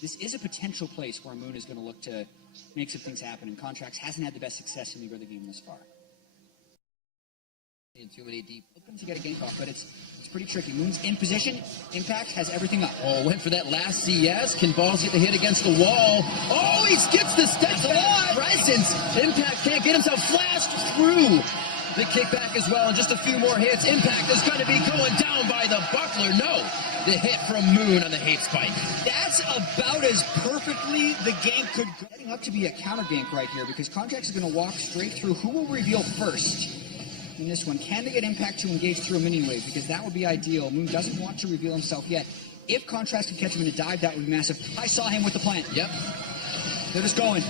this is a potential place where Moon is going to look to make some things happen, and Contracts hasn't had the best success in the early game thus far. In too many deep. Looking to get a gank off, but it's pretty tricky. Moon's in position. Impact has everything up. Oh, went for that last CS. Can Balls get the hit against the wall? Oh, he gets the steps a lot. Presence. Impact can't get himself flashed through the kickback as well. And just a few more hits. Impact is going to be going down by the buckler. No. The hit from Moon on the hate spike. That's about as perfectly the gank could go. Setting up to be a counter gank right here, because Contracts is going to walk straight through. Who will reveal first in this one? Can they get Impact to engage through a mini wave? Because that would be ideal. Moon doesn't want to reveal himself yet. If Contracts can catch him in a dive, that would be massive. I saw him with the plant. Yep. They're just going.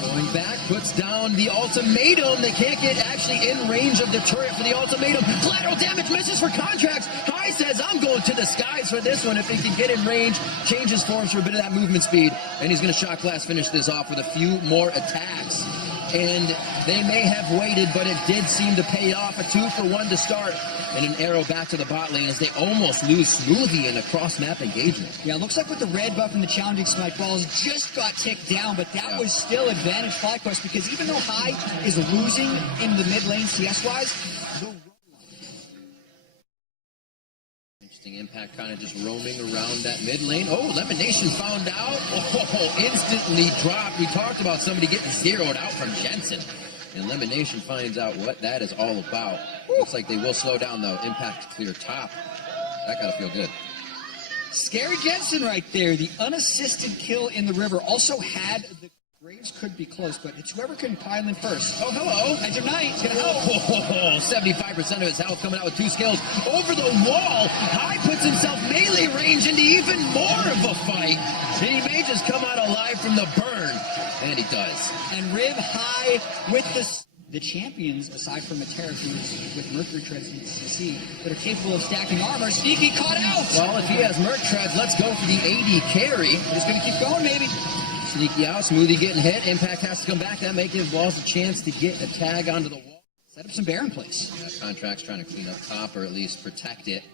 Going back, puts down the ultimatum. They can't get actually in range of the turret for the ultimatum. Collateral damage misses for Contracts. High says, I'm going to the skies for this one. If he can get in range, changes forms for a bit of that movement speed. And he's going to Shot Glass finish this off with a few more attacks. And they may have waited, but it did seem to pay off. A 2-for-1 to start, and an arrow back to the bot lane as they almost lose 𝐠𝐨𝐲𝐲𝐜 in a cross-map engagement. Yeah, it looks like with the red buff and the challenging smite, Balls just got ticked down, but that was still advantage FlyQuest, because even though High is losing in the mid lane CS-wise, Impact kind of just roaming around that mid lane. Oh, Elimination found out. Oh, instantly dropped. We talked about somebody getting zeroed out from Jensen. And Elimination finds out what that is all about. Looks like they will slow down, though. Impact to clear top. That got to feel good. Scary Jensen right there. The unassisted kill in the river also had the Graves could be close, but it's whoever can pile in first. Oh, hello. Enter Knight. It's going to help. Oh, 75% of his health coming out with 2 skills. Over the wall. High puts himself melee range into even more of a fight. And he may just come out alive from the burn. And he does. And Riv High with the champions, aside from Matera, who's with Mercury Treads and CC, that are capable of stacking armor. Sneaky caught out. Well, if he has Merc Treads, let's go for the AD carry. He's going to keep going, maybe. Sneaky out, 𝐠𝐲𝐲 getting hit. Impact has to come back. That may give Balls a chance to get a tag onto the wall. Set up some Baron plays. Contracts trying to clean up top, or at least protect it.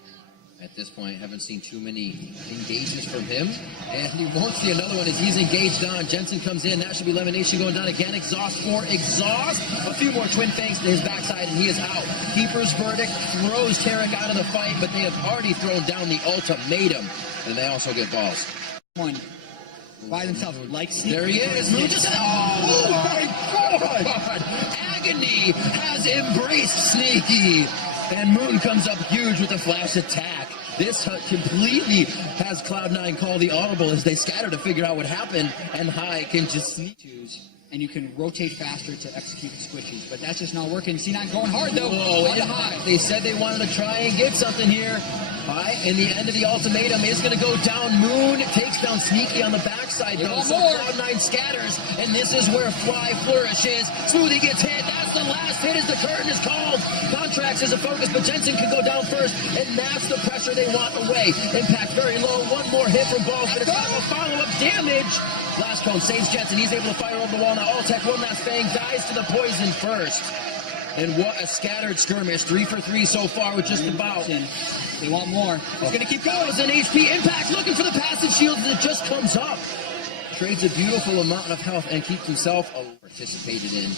At this point, haven't seen too many engages from him. And you won't see another one as he's engaged on. Jensen comes in. That should be Elimination going down again. Exhaust for Exhaust. A few more Twin Fangs to his backside, and he is out. Keeper's Verdict throws Tarek out of the fight, but they have already thrown down the ultimatum. And they also get Balls. One. By themselves, like Sneaky. There he is. Moon just, oh my God! Agony has embraced Sneaky. And Moon comes up huge with a flash attack. This completely has Cloud9 call the audible as they scatter to figure out what happened. And High can just sneak. And you can rotate faster to execute the squishies. But that's just not working. C9 going hard, though. Whoa, on the High. They said they wanted to try and get something here. High, and the end of the ultimatum is going to go down. Moon takes down Sneaky on the backside, though. So Cloud9 scatters, and this is where Fly flourishes. 𝐠𝐲𝐲𝐜 gets hit. That's the last hit as the curtain is called. Contracts is a focus, but Jensen can go down first, and that's the pressure they want away. Impact very low. One more hit from Balls, but it's not a follow-up damage. Last cone saves Jensen. He's able to fire over the wall. Now Alltech, one last Fang, dies to the poison first. And what a scattered skirmish. 3 for 3 so far with just about. They want more. It's going to keep going. An HP. Impact looking for the passive shield that just comes up. Trades a beautiful amount of health and keeps himself participated in.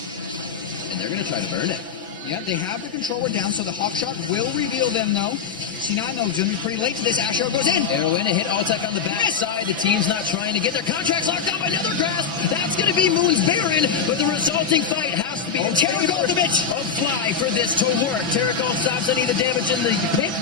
And they're going to try to burn it. Yeah, they have the controller down, so the Hawk Shot will reveal them, though. C9, though, is going to be pretty late to this. Ash Arrow goes in. Arrow in, a hit Alltech on the backside. The team's not trying to get their contracts locked down by another grasp. That's going to be Moon's Baron, but the resulting fight has to be Tarek ultimate of Fly for this to work. Tarek stops any of the damage in the pit.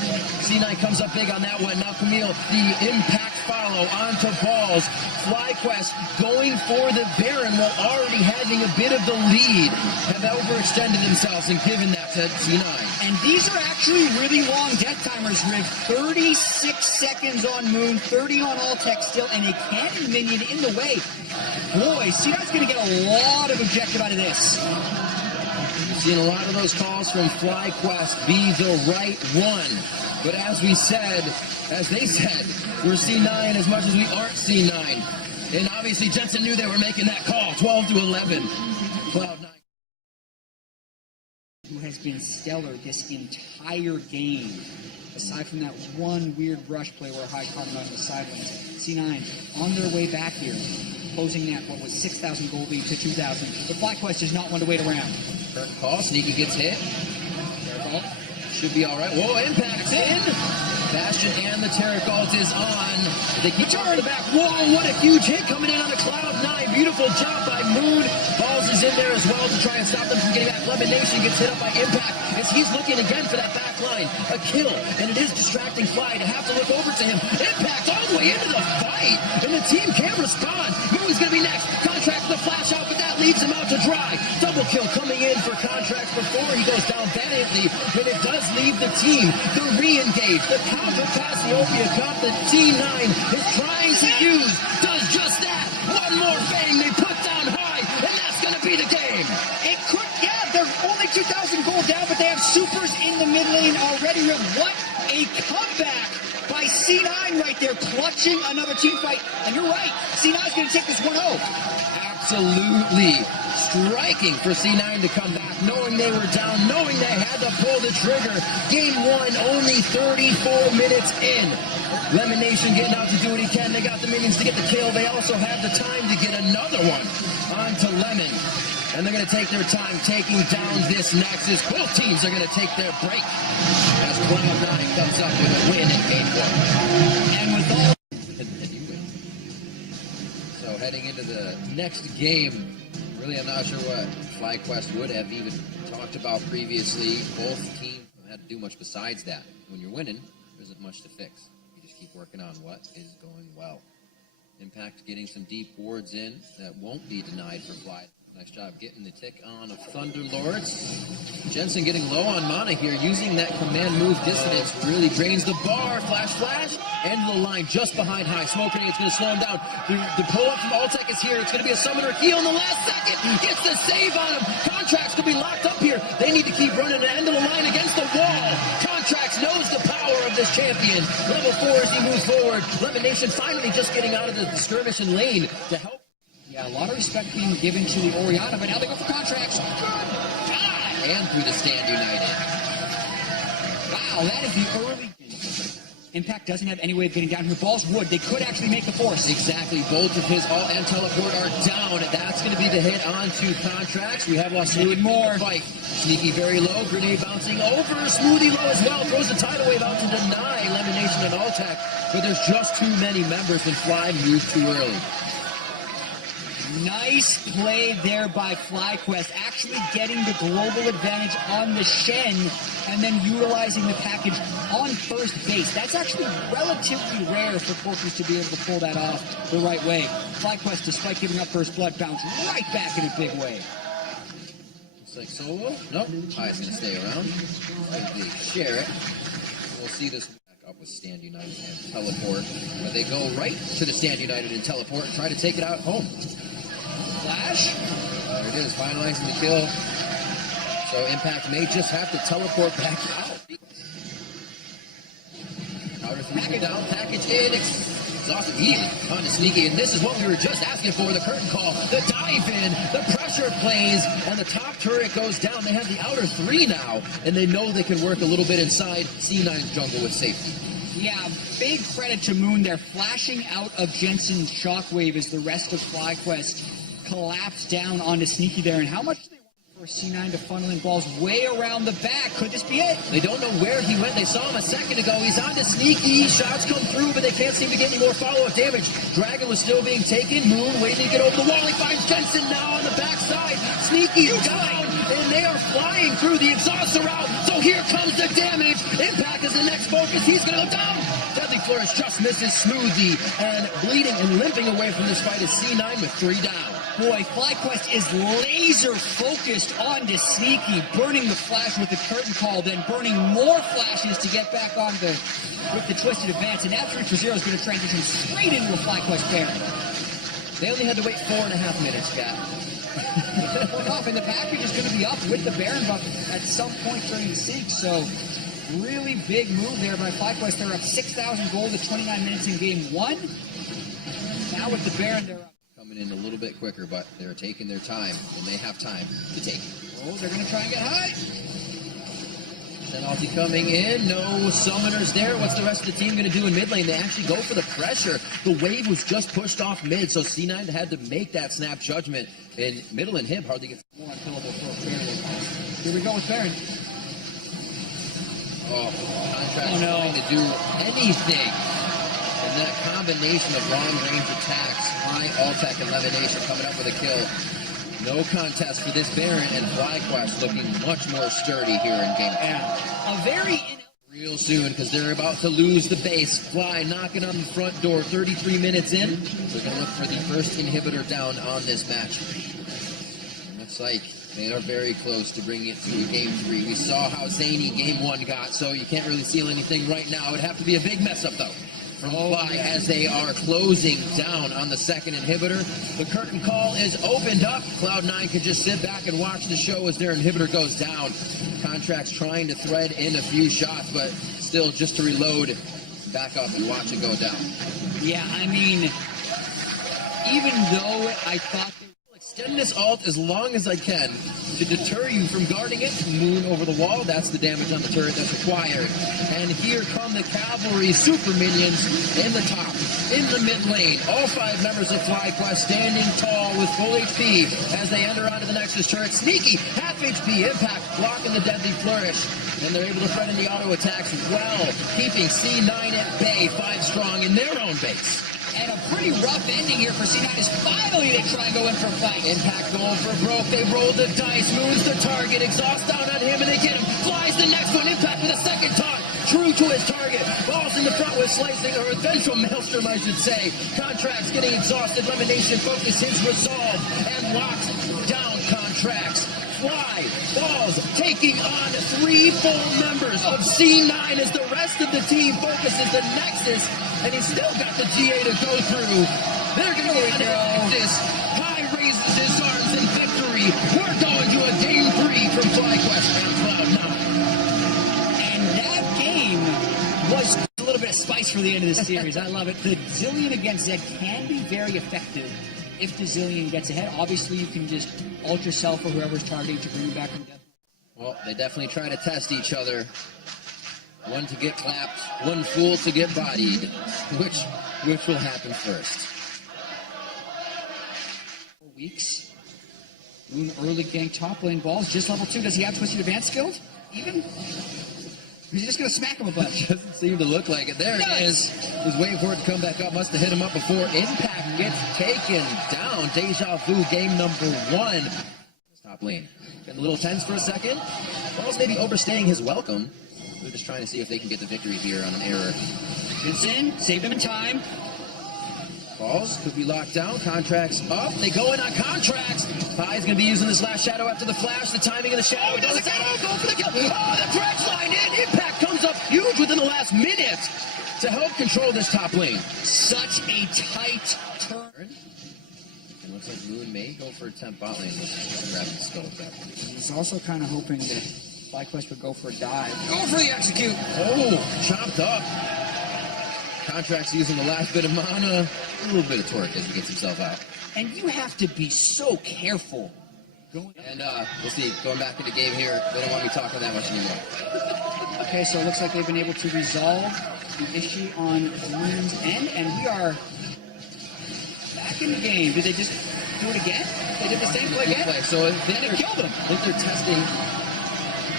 C9 comes up big on that one. Now Camille, the impact follow onto Balls. FlyQuest going for the Baron while already having a bit of the lead. Have overextended themselves and given that to C9. And these are actually really long death timers, Riv. 36 seconds on Moon, 30 on Alltech still, and a cannon minion in the way. Boy, C9's going to get a lot of objective out of this. We've seen a lot of those calls from FlyQuest be the right one. But as we said, as they said, we're C9 as much as we aren't C9. And obviously Jensen knew they were making that call, 12 to 11. Cloud9. Who has been stellar this entire game. aside from that one weird rush play where High caught him out on the sidelines. C9 on their way back here, closing that, what was 6,000 gold lead to 2,000. But FlyQuest is not one to wait around. Curtain call, Sneaky gets hit. Careful. Should be all right. Whoa, impact's in. Bastion and the 𝐤𝐴𝐿 is on. They keep turning back. Whoa, what a huge hit coming in on the Cloud9. Beautiful job by Moon. Balls is in there as well to try and stop them from getting back. Lemonation gets hit up by Impact as he's looking again for that back line. A kill, and it is distracting Fly to have to look over to him. Impact all the way into the fight, and the team can't respond. Moon's going to be next. Contract the flash out, but that leaves him out to dry. Double kill coming in for Contracts before he goes down valiantly, but it does leave the team. The re-engage, the counter 𝐤𝐴𝐿 that C9 is trying to use, does just that. One more bang they put down high, and that's going to be the game. It could, yeah, they're only 2,000 gold down, but they have supers in the mid lane already. What a comeback by C9 right there, clutching another team fight. And you're right, C9's going to take this 1-0. Absolutely striking for C9 to come back, knowing they were down, knowing they had to pull the trigger. Game 1, only 34 minutes in. Lemonation getting out to do what he can. They got the minions to get the kill. They also have the time to get another one onto Lemon. And they're going to take their time taking down this Nexus. Both teams are going to take their break as Cloud9 comes up with a win in Game 1. And with all... And you win. So heading into the next game, really I'm not sure what FlyQuest would have even talked about previously. Both teams haven't had to do much besides that. When you're winning, there isn't much to fix. You just keep working on what is going well. Impact getting some deep wards in that won't be denied for Fly. Nice job getting the tick on of Thunderlords. Jensen getting low on mana here, using that command move dissonance. Really drains the bar. Flash. End of the line just behind High. Smoke grenade, it's going to slow him down. The pull-up from Altec is here. It's going to be a summoner heal in the last second. Gets the save on him. Contracts could be locked up here. They need to keep running the end of the line against the wall. Contracts knows the power of this champion. Level 4 as he moves forward. Lemonation finally just getting out of the skirmish and lane to help. Yeah, a lot of respect being given to the Orianna, but now they go for Contracts. Good God! And through the Stand United. Wow, that is the early... Impact doesn't have any way of getting down here. Balls would. They could actually make the force. Exactly. Both of his ult and teleport are down. That's going to be the hit onto Contracts. We have lost Smoothie more fight. Sneaky very low. Grenade bouncing over. Smoothie low as well. Throws the tidal wave out to deny Elimination and Altec. But there's just too many members and Fly moved too early. Nice play there by FlyQuest, actually getting the global advantage on the Shen and then utilizing the package on first base. That's actually relatively rare for Corpus to be able to pull that off the right way. FlyQuest, despite giving up first blood, bounced right back in a big way. Looks like Solo. Nope. High's going to stay around. They share it. We'll see this back up with Stand United and Teleport. But they go right to the Stand United and Teleport and try to take it out home. Flash. There it is, finalizing the kill. So Impact may just have to teleport back out. Outer 3 down, package in, exhausted even on to Sneaky, and this is what we were just asking for, the curtain call, the dive in, the pressure plays, and the top turret goes down. They have the outer 3 now, and they know they can work a little bit inside C9's jungle with safety. Yeah, big credit to Moon there, flashing out of Jensen's shockwave as the rest of FlyQuest collapsed down onto Sneaky there. And how much do they want for C9 to funnel in balls way around the back? Could this be it? They don't know where he went. They saw him a second ago. He's on to Sneaky. Shots come through, but they can't seem to get any more follow-up damage. Dragon was still being taken. Moon waiting to get over the wall. He finds Jensen now on the backside. Sneaky's down, and they are flying through. The exhausts are out, so here comes the damage. Impact is the next focus. He's going to go down. Deadly Flourish just misses Smoothie, and bleeding and limping away from this fight is C9 with 3 down. Boy, FlyQuest is laser focused on to Sneaky, burning the flash with the curtain call, then burning more flashes to get back on with the twisted advance. And now 3 for 0 is going to transition straight into a FlyQuest Baron. They only had to wait 4.5 minutes, Scott. And the package is going to be up with the Baron buff at some point during the sync. So really big move there by FlyQuest. They're up 6,000 gold at 29 minutes in game 1. Now with the Baron, they're up. In a little bit quicker, but they're taking their time, and they have time to take it. Oh, they're going to try and get high. Then Alti coming in, no summoners there. What's the rest of the team going to do in mid lane? They actually go for the pressure. The wave was just pushed off mid, so C9 had to make that snap judgment. And middle and him hardly gets more unkillable for a Baron. Here we go with Baron. Oh, Contract trying to do anything. And that combination of long-range attacks, high all-tech and levitation coming up with a kill. No contest for this Baron, and FlyQuest looking much more sturdy here in game 2. Yeah. A very... Real soon, because they're about to lose the base. Fly knocking on the front door, 33 minutes in. We're going to look for the first inhibitor down on this match. Looks like they are very close to bringing it to a game 3. We saw how zany game 1 got, so you can't really seal anything right now. It'd have to be a big mess up, though, from Fly as they are closing down on the second inhibitor. The curtain call is opened up. Cloud9 can just sit back and watch the show as their inhibitor goes down. Contracts trying to thread in a few shots, but still just to reload, back up and watch it go down. Yeah, I mean, even though I thought... Extend this ult as long as I can to deter you from guarding it. Moon over the wall, that's the damage on the turret that's required. And here come the cavalry super minions in the top, in the mid lane. All 5 members of FlyQuest standing tall with full HP as they enter onto the Nexus turret. Sneaky, half HP, impact, blocking the deadly flourish. And they're able to thread in the auto attacks well, keeping C9 at bay, 5 strong in their own base. And a pretty rough ending here for C9 is finally they try and go in for a fight. Impact going for broke. They roll the dice. Moon's the target. Exhaust down on him and they get him. Flies the next one. Impact with a second taunt. True to his target. Balls in the front with slicing, or eventual maelstrom, I should say. Contracts getting exhausted. Elimination focus his resolve and locks down Contracts. Fly, Balls taking on 3 full members of C9 as the rest of the team focuses the Nexus, and he's still got the GA to go through. They're going to get Nexus. High raises his arms in victory. We're going to a game 3 from FlyQuest and Cloud9. And that game was a little bit of spice for the end of the series. I love it. The Zilean against Zed can be very effective if the Zilean gets ahead. Obviously, you can just ult yourself or whoever's targeting to bring you back from death. Well, they definitely try to test each other. One to get clapped, one fool to get bodied. Which will happen first? 4 weeks. Moon early gank top lane. Balls just level 2. Does he have twisted advanced skills? Even? He's just going to smack him a bunch. Doesn't seem to look like it. There it is. He's waiting for it to come back up. Must have hit him up before. Impact gets taken down. Deja Vu game number 1. Top lane. Getting a little tense for a second. Balls maybe overstaying his welcome. They're just trying to see if they can get the victory here on an error. Gets in. Saved him in time. Balls could be locked down. Contracts up. They go in on Contracts. Pie's going to be using this last shadow after the flash. The timing of the shadow. Does it go for the kill? Oh, the Dredge line in. Impact comes up huge within the last minute to help control this top lane. Such a tight turn. It looks like Moon may go for a temp bot lane with grab the skull with that. He's also kind of hoping that FlyQuest would go for a dive. Go for the execute. Oh, chopped up. Contracts using the last bit of mana. A little bit of torque as he gets himself out. And you have to be so careful. And we'll see. Going back in the game here, they don't want me talking that much anymore. Okay, so it looks like they've been able to resolve the issue on Moon's end, and we are back in the game. Did they just do it again? They did the same play again? So then it killed them. I think they're testing,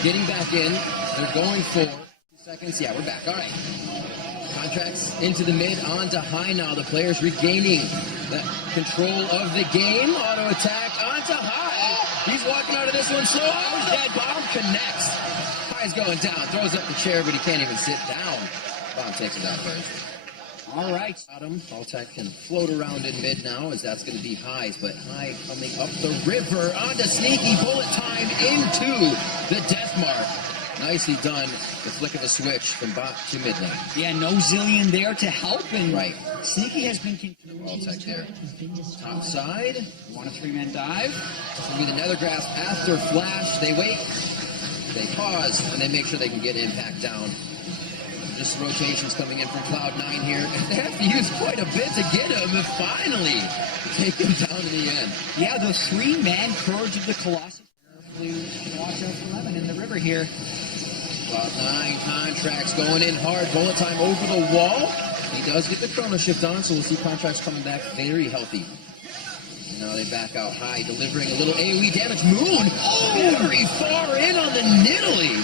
getting back in. They're going for 2 seconds. Yeah, we're back. All right. Contracts into the mid, on to high now. The players regaining the control of the game. Auto attack onto high. He's walking out of this one slow. Oh, dead. Bomb connects. High's going down. Throws up the chair, but he can't even sit down. Bomb takes him down first. All right. Bottom. All-Tech can float around in mid now, as that's going to be Highs, but High coming up the river onto Sneaky. Bullet time into the death mark. Nicely done. The flick of a switch from bot to mid lane. Yeah, no Zilean there to help. And right. Sneaky has been... All-Tech there. Top side. Want a 3-man dive. It's going to be the Nether Grasp after Flash. They wait. They pause, and they make sure they can get Impact down. Just rotations coming in from Cloud9 here. They have to use quite a bit to get him, and finally take him down in the end. Yeah, the 3-man Courage of the Colossus. Carefully watch out for Lemon in the river here. Cloud9 Contracts going in hard. Bullet time over the wall. He does get the chrono shift on, so we'll see Contracts coming back very healthy. And now they back out high, delivering a little AoE damage. Moon, very far in on the Nidalee.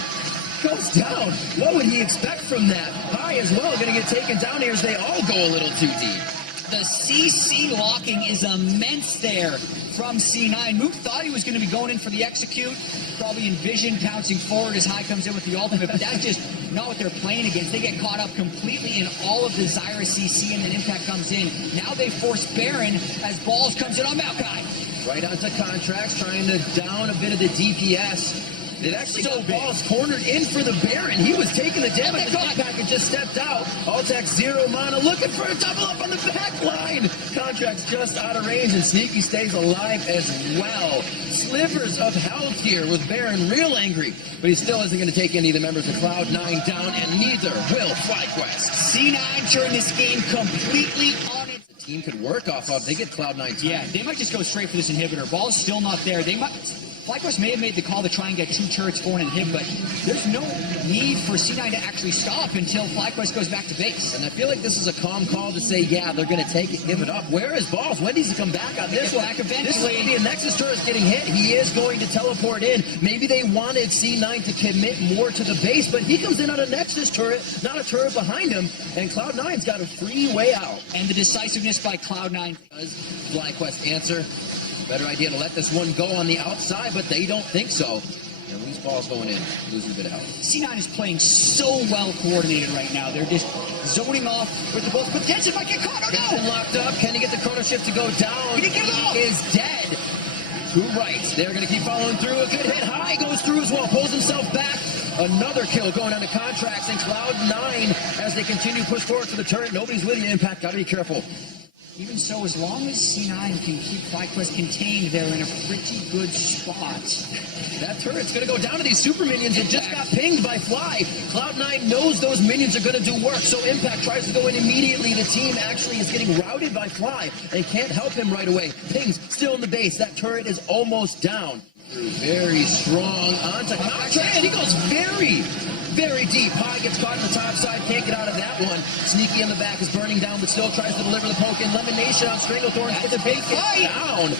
Goes down. What would he expect from that? High as well, going to get taken down here as they all go a little too deep. The CC locking is immense there from C9. Mook thought he was going to be going in for the execute, probably envisioned pouncing forward as High comes in with the ultimate, but that's just not what they're playing against. They get caught up completely in all of the Zyra CC, and then Impact comes in. Now they force Baron as Balls comes in on 𝐬𝐿𝐼. Right onto Contracts, trying to down a bit of the DPS. They've actually got Balls cornered in for the Baron. He was taking the damage. The Impact had just stepped out. 𝐿Tech 0 mana, looking for a double up on the back line. Contracts just out of range, and Sneaky stays alive as well. Slivers of health here with Baron real angry, but he still isn't going to take any of the members of Cloud9 down, and neither will FlyQuest. C9 turn this game completely on its... The team could work off of. They get Cloud9 time. Yeah, they might just go straight for this inhibitor. Ball's still not there. They might... FlyQuest may have made the call to try and get 2 turrets for an inhib, but there's no need for C9 to actually stop until FlyQuest goes back to base. And I feel like this is a calm call to say, yeah, they're going to take it, give it up. Where is Balls? When does he come back on this one? Back eventually. This is the Nexus turret is getting hit. He is going to teleport in. Maybe they wanted C9 to commit more to the base, but he comes in on a Nexus turret, not a turret behind him, and Cloud9's got a free way out. And the decisiveness by Cloud9. Does FlyQuest answer? Better idea to let this one go on the outside, but they don't think so. And these Balls going in, losing a bit of health. C9 is playing so well coordinated right now. They're just zoning off with the balls, but Jensen might get caught. Oh no! Jensen locked up. Can he get the chrono shift to go down? He didn't get it off. He is dead. To right. They're going to keep following through. A good hit. High goes through as well. Pulls himself back. Another kill going on to Contracts, and Cloud9 as they continue to push forward to the turret. Nobody's with you. Impact. Got to be careful. Even so, as long as C9 can keep FlyQuest contained, they're in a pretty good spot. That turret's going to go down to these super minions. It just got pinged by Fly. Cloud9 knows those minions are going to do work, so Impact tries to go in immediately. The team actually is getting routed by Fly. They can't help him right away. Pings still in the base. That turret is almost down. Very strong onto Contracts, and he goes very deep. High gets caught on the top side, can't get out of that one. Sneaky in the back is burning down, but still tries to deliver the poke in. Lemonation on Stranglethorn gets a big fight down.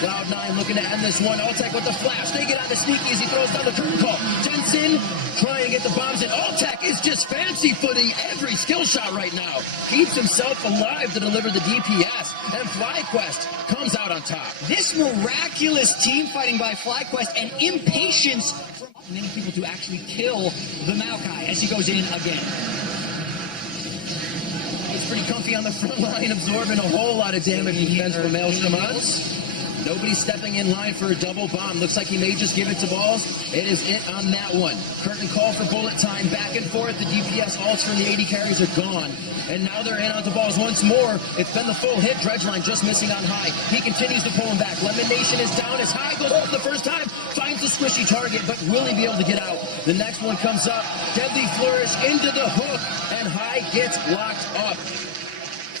Cloud9 looking to end this one. 𝐿Tech with the flash. They get on the Sneaky as he throws down the curtain call. Jensen trying to get the bombs in. 𝐿Tech is just fancy footing every skill shot right now. Keeps himself alive to deliver the DPS, and FlyQuest comes out on top. This miraculous team fighting by FlyQuest and impatience from many people to actually kill the 𝐬𝐿𝐼 as he goes in again. He's pretty comfy on the front line, absorbing a whole lot of damage in defense from 𝐿CMODs. Nobody's stepping in line for a double bomb. Looks like he may just give it to Balls. It is it on that one. Curtain call for bullet time. Back and forth. The DPS ults from the AD carries are gone. And now they're in onto Balls once more. It's been the full hit. Dredgeline just missing on High. He continues to pull him back. Lemonation is down as High goes over the first time. Finds the squishy target, but will he be able to get out? The next one comes up. Deadly Flourish into the hook. And High gets locked up.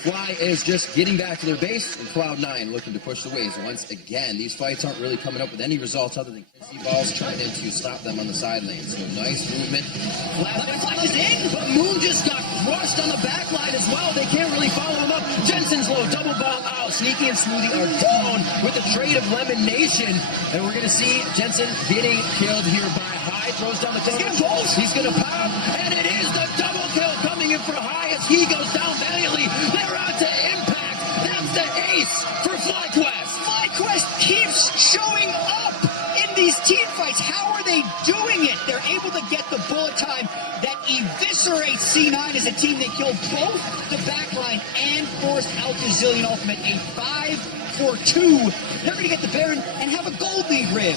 Fly is just getting back to their base, and Cloud9 looking to push the waves once again. These fights aren't really coming up with any results other than Kissy Balls trying to stop them on the side lane. So nice movement. Flash is in, but Moon just got crushed on the back line as well. They can't really follow him up. Jensen's low, double bomb out. Sneaky and Smoothie are down with the trade of Lemonation, and we're going to see Jensen getting killed here by High. Throws down the corner. He's going to pop, and it is the double kill coming in for High as he goes down valiantly. They're out to Impact. That's the ace for FlyQuest. FlyQuest keeps showing up in these team fights. How are they doing it? They're able to get the bullet time that eviscerates C9 as a team. They kill both the backline and forced out the 𝐠𝐿𝐼 ultimate. A 5-for-2. They're going to get the Baron and have a gold league rib.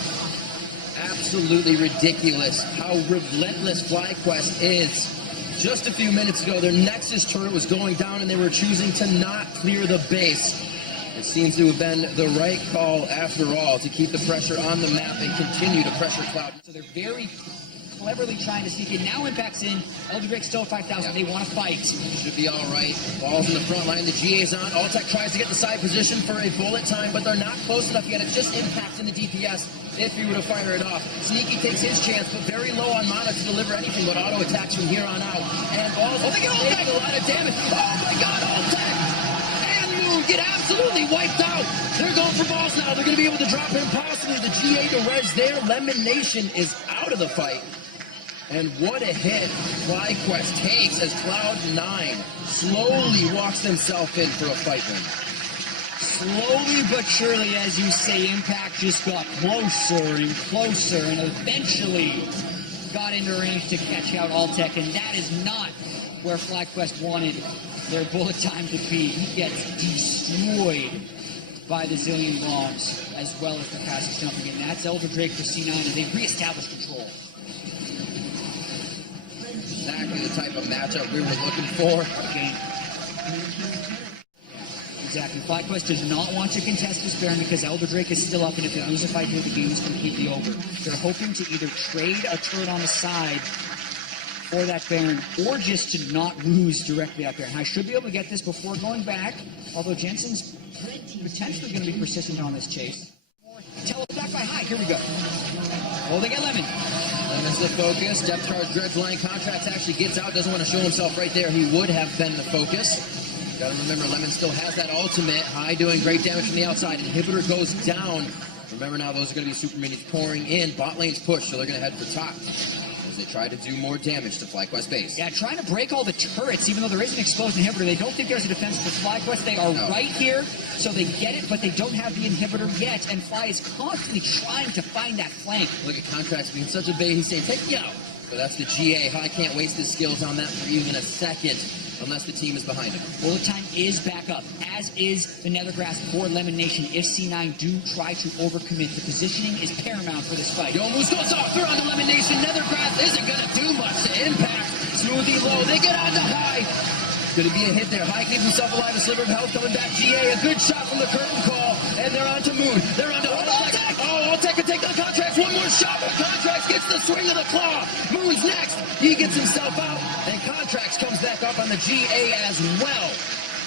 Absolutely ridiculous how relentless FlyQuest is. Just a few minutes ago, their Nexus turret was going down and they were choosing to not clear the base. It seems to have been the right call after all to keep the pressure on the map and continue to pressure Cloud. So they're very cleverly trying to sneak in. Now Impact's in. 𝐿CEDric still at 5,000. They want to fight. Should be all right. Ball's in the front line. The GA's on. Alltech tries to get the side position for a bullet time, but they're not close enough yet. It's just Impact in the DPS if he were to fire it off. Sneaky takes his chance, but very low on mana to deliver anything but auto attacks from here on out. And Balls they get Alltech a lot of damage. Oh my god, Alltech! And Moon get absolutely wiped out. They're going for Balls now. They're going to be able to drop him possibly. The GA to res there. Lemon Nation is out of the fight. And what a hit FlyQuest takes as Cloud9 slowly walks himself in for a fight win. Slowly but surely, as you say, Impact just got closer and closer and eventually got into range to catch out Alltech, and that is not where FlyQuest wanted their bullet time to be. He gets destroyed by the Zillion bombs as well as the passive jumping, and that's 𝐿CEDric for C9, and they've reestablished control. Exactly the type of matchup we were looking for. Okay. Exactly. FlyQuest does not want to contest this Baron because 𝐿CEDric is still up, and if they lose a fight here, the game is completely over. They're hoping to either trade a turret on the side for that Baron, or just to not lose directly out there. And I should be able to get this before going back, although Jensen's potentially going to be persistent on this chase. Back by high. Here we go. Oh, they get Lemon. Lemon's the focus. Depth charge dredge line. Contracts actually gets out. Doesn't want to show himself right there. He would have been the focus. Gotta remember, Lemon still has that ultimate. High doing great damage from the outside. Inhibitor goes down. Remember now, those are going to be super minis pouring in. Bot lane's push, so they're going to head for top as they try to do more damage to FlyQuest base. Yeah, trying to break all the turrets, even though there is an exposed inhibitor. They don't think there's a defense for FlyQuest. They are right here, so they get it, but they don't have the inhibitor yet, and Fly is constantly trying to find that flank. Look at Contracts being such a bait. He's saying, take me out. But that's the GA. High can't waste his skills on that for even a second, unless the team is behind him. Bullet time is back up, as is the Nethergrass for Lemon Nation. If C9 do try to overcommit, the positioning is paramount for this fight. Yo, Moose goes off. They're on to Lemon Nation. Nethergrass isn't going to do much to Impact. Smoothie low. They get on to High. Going to be a hit there. High keeps himself alive. A sliver of health coming back. GA, a good shot from the curtain call. And they're on to Moon. They're on to Alltech. Oh, Alltech can take the Contracts. One more shot, but Contracts gets the swing of the claw. Moon's next. He gets himself out. And Contracts comes back up on the GA as well.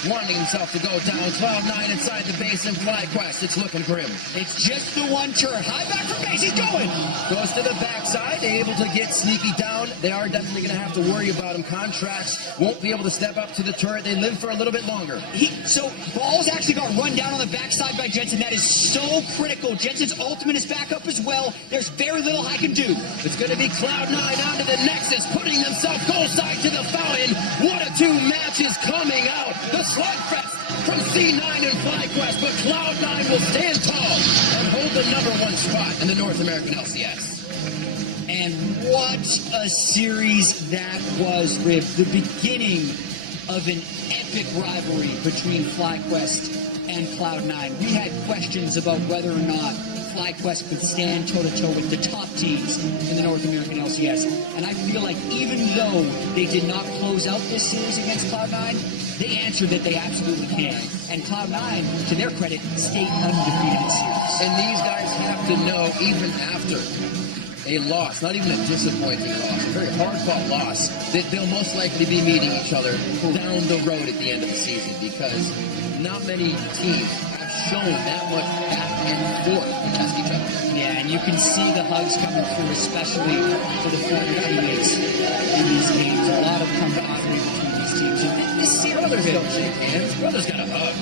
Wanting himself to go down. Cloud9 inside the base in FlyQuest. It's looking grim. It's just the one turret. High back from base. He's going. Goes to the backside. Able to get Sneaky down. They are definitely going to have to worry about him. Contracts won't be able to step up to the turret. They live for a little bit longer. So Balls actually got run down on the backside by Jensen. That is so critical. Jensen's ultimate is back up as well. There's very little High can do. It's going to be Cloud9 onto the Nexus, putting themselves goal side to the fountain. What a two matches coming out. The slugfest from C9 and FlyQuest, but Cloud9 will stand tall and hold the #1 spot in the North American LCS. And what a series that was, Rib. The beginning of an epic rivalry between FlyQuest and Cloud9. We had questions about whether or not FlyQuest could stand toe-to-toe with the top teams in the North American LCS. And I feel like even though they did not close out this series against Cloud9, they answered that they absolutely can. And Cloud9, to their credit, stayed undefeated in series. And these guys have to know, even after a loss, not even a disappointing loss, a very hard-fought loss, that they'll most likely be meeting each other down the road at the end of the season, because not many teams have shown that much back and forth to test each other. Yeah, and you can see the hugs coming through, especially for the former teammates in these games. A lot of camaraderie between these teams. And this series, Brothers don't shake hands. Brothers got a hug.